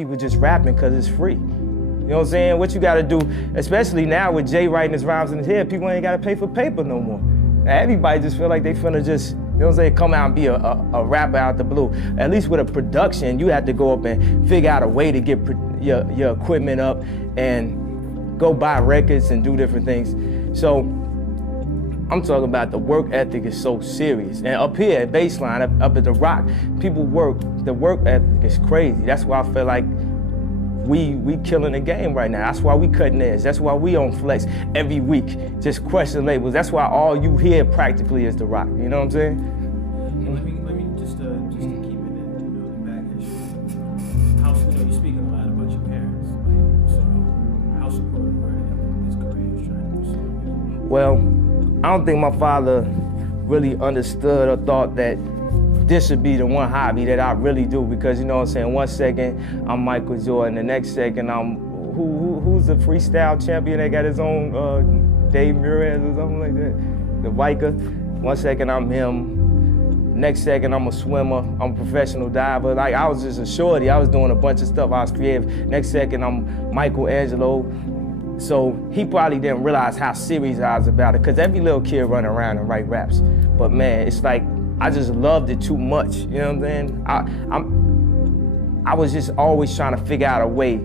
People just rapping because it's free. You know what I'm saying? What you gotta do, especially now with Jay writing his rhymes in his head, people ain't gotta pay for paper no more. Now, everybody just feel like they finna just, you know what I'm saying, come out and be a rapper out the blue. At least with a production, you have to go up and figure out a way to get your equipment up and go buy records and do different things. So I'm talking about the work ethic is so serious. And up here at Baseline, up at the Rock, people work, the work ethic is crazy. That's why I feel like we killing the game right now. That's why we cutting edge. That's why we on Flex every week, just crushing labels. That's why all you hear practically is The Rock. You know what I'm saying? Let me just to keep it in, the back issue. How, you're speaking a lot about your parents, right? So how supportive were they of this career you're trying to pursue? Well, I don't think my father really understood or thought that this should be the one hobby that I really do, because you know what I'm saying, one second I'm Michael Jordan, the next second I'm, who's the freestyle champion that got his own Dave Murray or something like that, the biker. One second I'm him, next second I'm a swimmer, I'm a professional diver. Like I was just a shorty, I was doing a bunch of stuff, I was creative. Next second I'm Michelangelo. So he probably didn't realize how serious I was about it, because every little kid run around and write raps. But man, it's like, I just loved it too much, you know what I'm saying? I was just always trying to figure out a way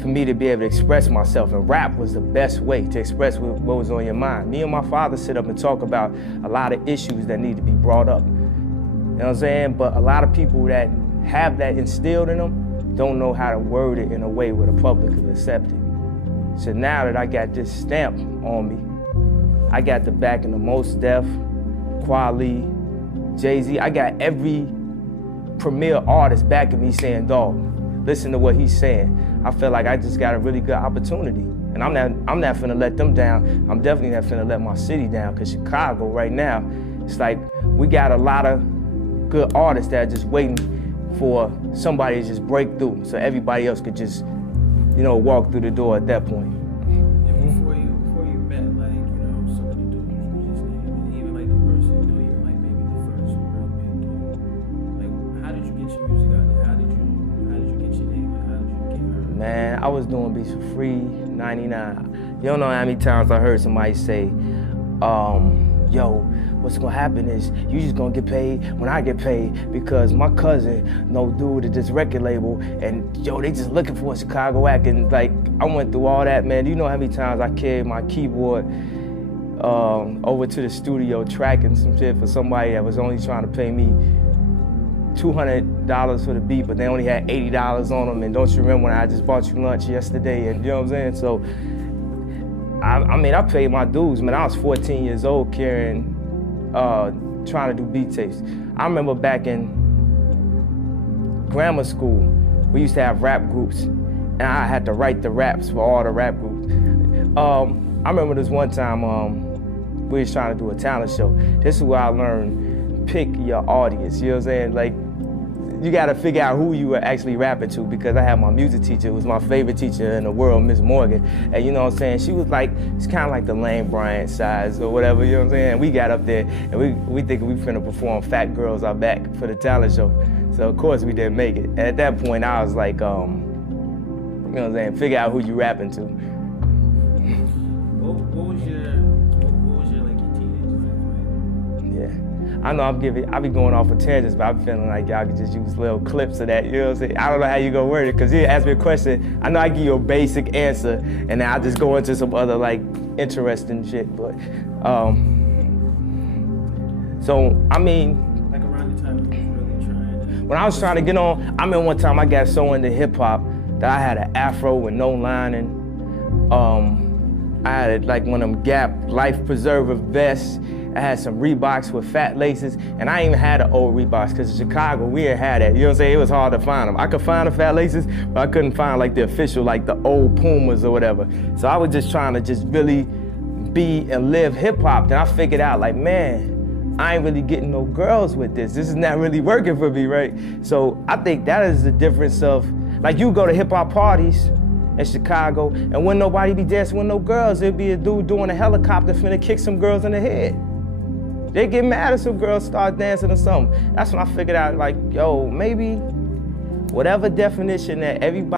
for me to be able to express myself, and rap was the best way to express what was on your mind. Me and my father sit up and talk about a lot of issues that need to be brought up, you know what I'm saying? But a lot of people that have that instilled in them don't know how to word it in a way where the public will accept it. So now that I got this stamp on me, I got the backing of Mos Def, Kweli, Jay-Z, I got every premier artist backing me saying, dog, listen to what he's saying. I feel like I just got a really good opportunity. And I'm not finna let them down. I'm definitely not finna let my city down, because Chicago right now, it's like we got a lot of good artists that are just waiting for somebody to just break through so everybody else could just, you know, walk through the door at that point. Before you met, like, some of the dudes you just named, and even like the person, even like maybe the first real big dude, like, how did you get your music out there? How did you get your name? How did you get heard? Man, I was doing beats for free, 99. You don't know how many times I heard somebody say, yo, what's gonna happen is you just gonna get paid when I get paid, because my cousin no dude at this record label, and yo, they just looking for a Chicago act. And like, I went through all that, man. You know how many times I carried my keyboard over to the studio tracking some shit for somebody that was only trying to pay me $200 for the beat, but they only had $80 on them. And don't you remember when I just bought you lunch yesterday? And you know what I'm saying? So, I mean, I paid my dues, man. I was 14 years old carrying, trying to do beat tapes. I remember back in grammar school, we used to have rap groups, and I had to write the raps for all the rap groups. I remember this one time, we was trying to do a talent show. This is where I learned, pick your audience, you know what I'm saying? Like, you gotta figure out who you were actually rapping to, because I had my music teacher, who was my favorite teacher in the world, Miss Morgan. And you know what I'm saying? She was like, it's kind of like the Lane Bryant size or whatever, you know what I'm saying? And we got up there and we think we finna perform Fat Girls Are Back for the talent show. So of course we didn't make it. And at that point I was like, you know what I'm saying? Figure out who you rapping to. What was your like your teenage life like? Yeah. I know I be going off of tangents, but I'm feeling like y'all could just use little clips of that, you know what I'm saying? I don't know how you gonna word it, because you ask me a question, I know I give you a basic answer, and then I'll just go into some other like interesting shit, but, so, I mean. Like around the time when you were really trying to. When I was trying to get on, I remember one time I got so into hip hop that I had an afro with no lining. I had like one of them Gap life preserver vests. I had some Reeboks with fat laces, and I even had an old Reeboks, because in Chicago, we didn't have that. You know what I'm saying? It was hard to find them. I could find the fat laces, but I couldn't find like the official, like the old Pumas or whatever. So I was just trying to just really be and live hip hop. Then I figured out like, man, I ain't really getting no girls with this. This is not really working for me, right? So I think that is the difference of, like, you go to hip hop parties in Chicago, and when nobody be dancing with no girls, there'd be a dude doing a helicopter finna kick some girls in the head. They get mad if some girls start dancing or something. That's when I figured out, like, yo, maybe whatever definition that everybody